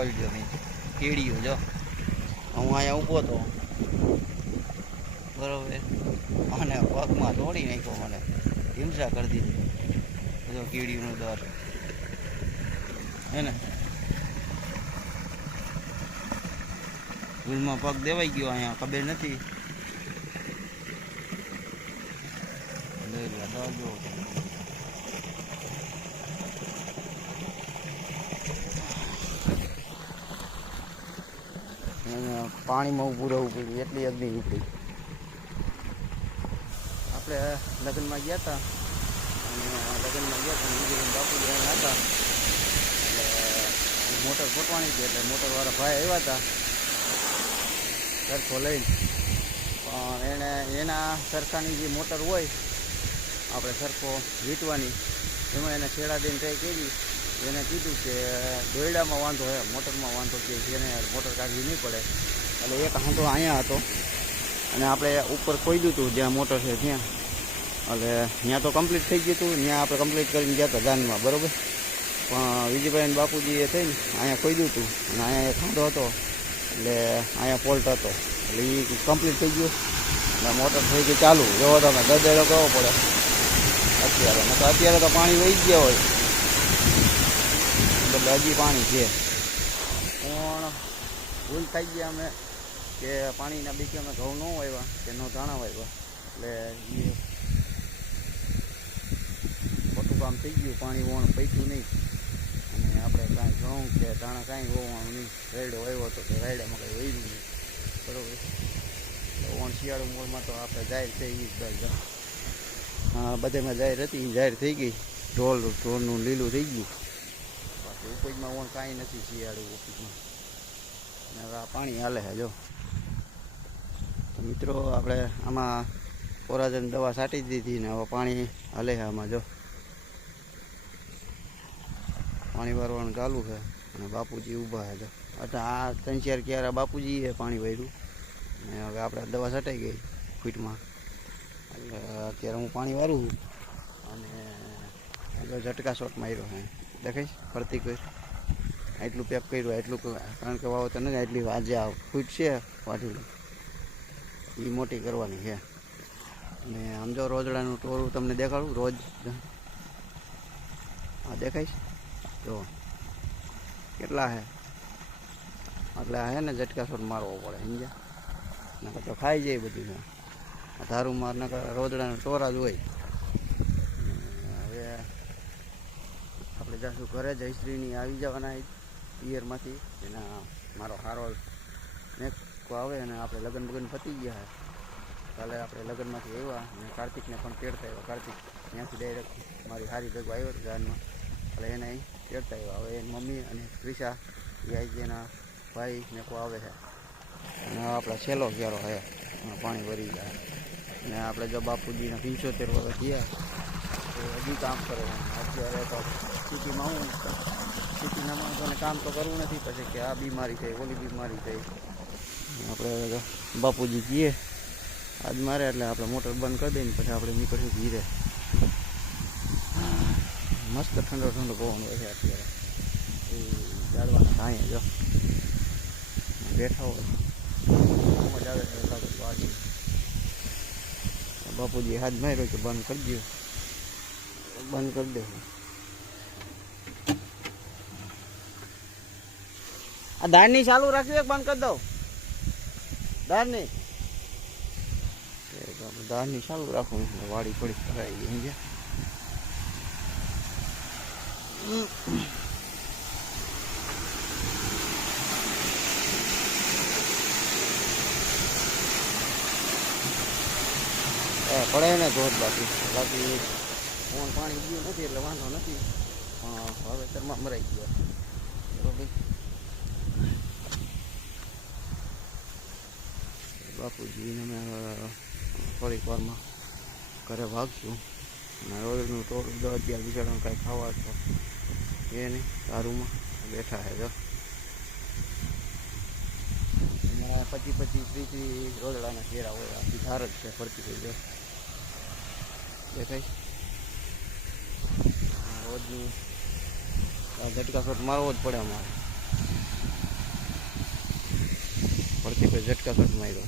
Video મેં કેળિયું જો હું અહીંયા ઊભો હતો બરાબર અને પગમાં તોડી નાખ્યો મને હિંસા કરી દીધી જો કેળિયુંનો દર હે ને ભૂલમાં પગ દેવાઈ ગયો અહીંયા ખબર નથી પાણીમાં ઊભું રહેવું પડ્યું એટલી અગ્નિ ઉપડી આપણે લગ્નમાં ગયા હતા અને લગ્નમાં ગયા હતા બાપુજી અહીંયા હતા એટલે મોટર ફૂટવાની હતી એટલે મોટરવાળા ભાઈ આવ્યા હતા સરખો લઈને પણ એના સરખાની જે મોટર હોય આપણે સરખો વીંટવાની એમાં એને છેડા દઈને ટ્રાય કરી એને કીધું કે દોયડામાં વાંધો હે મોટરમાં વાંધો કે જેને મોટર કાઢવી નહીં પડે એટલે એક હાંધો અહીંયા હતો અને આપણે ઉપર ખોદ્યું હતું જ્યાં મોટર છે ત્યાં એટલે ત્યાં તો કમ્પ્લીટ થઈ ગયું હતું ત્યાં આપણે કમ્પ્લીટ કરીને ગયા હતા જાનમાં બરાબર પણ વિજયભાઈ બાપુજીએ થઈને અહીંયા ખોદ્યું હતું અને અહીંયા એક હાંધો હતો એટલે અહીંયા ફોલ્ટ હતો એટલે એ કમ્પ્લીટ થઈ ગયું અને મોટર થઈ ગઈ ચાલુ એવો તમે ગદેડો કરવો પડે અત્યારે તો પાણી વહી ગયા હોય એટલે હજી પાણી છે પણ ભૂલ થઈ ગયા અમે કે પાણીના બીકે અમે ઘઉં ન વાવ્યા કે ન ધાણા વાવ્યા એટલે એ ખોટું કામ થઈ ગયું પાણી વણ પૈક્યું નહીં અને આપણે કાંઈ ઘઉં કે ધાણા કાંઈ વવાનું નહીં રાયડો વાવ્યો હતો કે રાયડામાં કંઈ વહ્યું નહીં બરાબર વણ શિયાળુ મૂળમાં તો આપણે જાહેર થઈ ગઈ બધેમાં જાહેર હતી જાહેર થઈ ગઈ ઢોળનું લીલું થઈ ગયું બાકી ઉપજમાં વણ કાંઈ નથી શિયાળુ ઉપજમાં અને હવે આ પાણી હાલે છે જો તો મિત્રો આપણે આમાં કોરાજન દવા છાંટી દીધી ને હવે પાણી હાલે છે આમાં જો પાણી વારવાનું ચાલુ છે અને બાપુજી ઊભા છે જો એટલે આ 3-4 ક્યારા બાપુજીએ પાણી વાર્યું અને હવે આપણે દવા છટાઈ ગઈ ફીટમાં એટલે અત્યારે હું પાણી વારું અને ઝટકા શોટ માર્યો હે દેખાઈશ ફરતી કોઈ એટલું પેક કર્યું એટલું કારણ કે વાવતર નથી એટલી આજે આ ફૂટ છે વાઢેલી એ મોટી કરવાની છે અને આમ જો રોજડાનું ટોરું તમને દેખાડું રોજ હા દેખાઈશ જો કેટલા છે એટલે હે ને ઝટકા શોટ મારવો પડે સમજ્યા નકર તો ખાઈ જાય બધું ધારું માર નકર રોજડાના ટોરા જ હોય હવે આપણે જાશું ઘરે જયશ્રીની આવી જવાના પિયરમાંથી એના મારો હારો નેકો આવે અને આપણે લગ્ન પતી ગયા કાલે આપણે લગ્નમાંથી આવ્યા અને કાર્તિકને પણ તેડતા આવ્યા કાર્તિક ત્યાંથી ડાયરેક્ટ મારી હારી ભેગો આવ્યો હતો જાનમાં એટલે એને અહીં તેડતા આવ્યા હવે એની મમ્મી અને ક્રિશા એ આવી એના ભાઈ નેકો આવે છે અને આપણે છેલ્લો ઘેરો છે પાણી ભરી જાય અને આપણે જો બાપુજીના 75 વર્ષ ગયા તો હજી કામ કરવાનું અત્યારે તો સિટીમાં હું સિટીના માણસોને કામ તો કરવું નથી પછી કે આ બીમારી થઈ ઓલી બીમારી થઈ આપણે બાપુજી જઈએ આજ મારે એટલે આપણે મોટર બંધ કરી દઈએ પછી આપણે નીકળીએ ધીરે મસ્ત ઠંડો ઠંડો પવન હોય છે અત્યારે એ ઝાડવાના ધાઈએ જો બેઠા હોય મજા આવે છે વાગી બાપુજી હાથ માર્યો કે બંધ કરી દો બંધ કરી દે આ દાળની ચાલુ રાખવી બંધ કરી દો દાળની દાળની ચાલુ રાખું વાડી પડી કરાવી ગઈ પડે ને ધોધ બાકી પાણી ગયું નથી એટલે વાંધો નથી પણ વાવેતરમાં મરાઈ ગયા બરોબર બાપુજીને અમે થોડીક વારમાં ઘરે ભાગશું અને રોજનું ટોળું 10-11 બિચારાને કાંઈ ખાવા તો એ નહીં દારૂમાં બેઠા છે જો 25-30 રોજડાના ઘેરા હોય આખી ધાર જ છે ફરતી થઈ જાય દેખાય રોજનું ઝટકા શોટ મારવો જ પડે અમારે પ્રતિક ઝટકા શોટ માર્યો.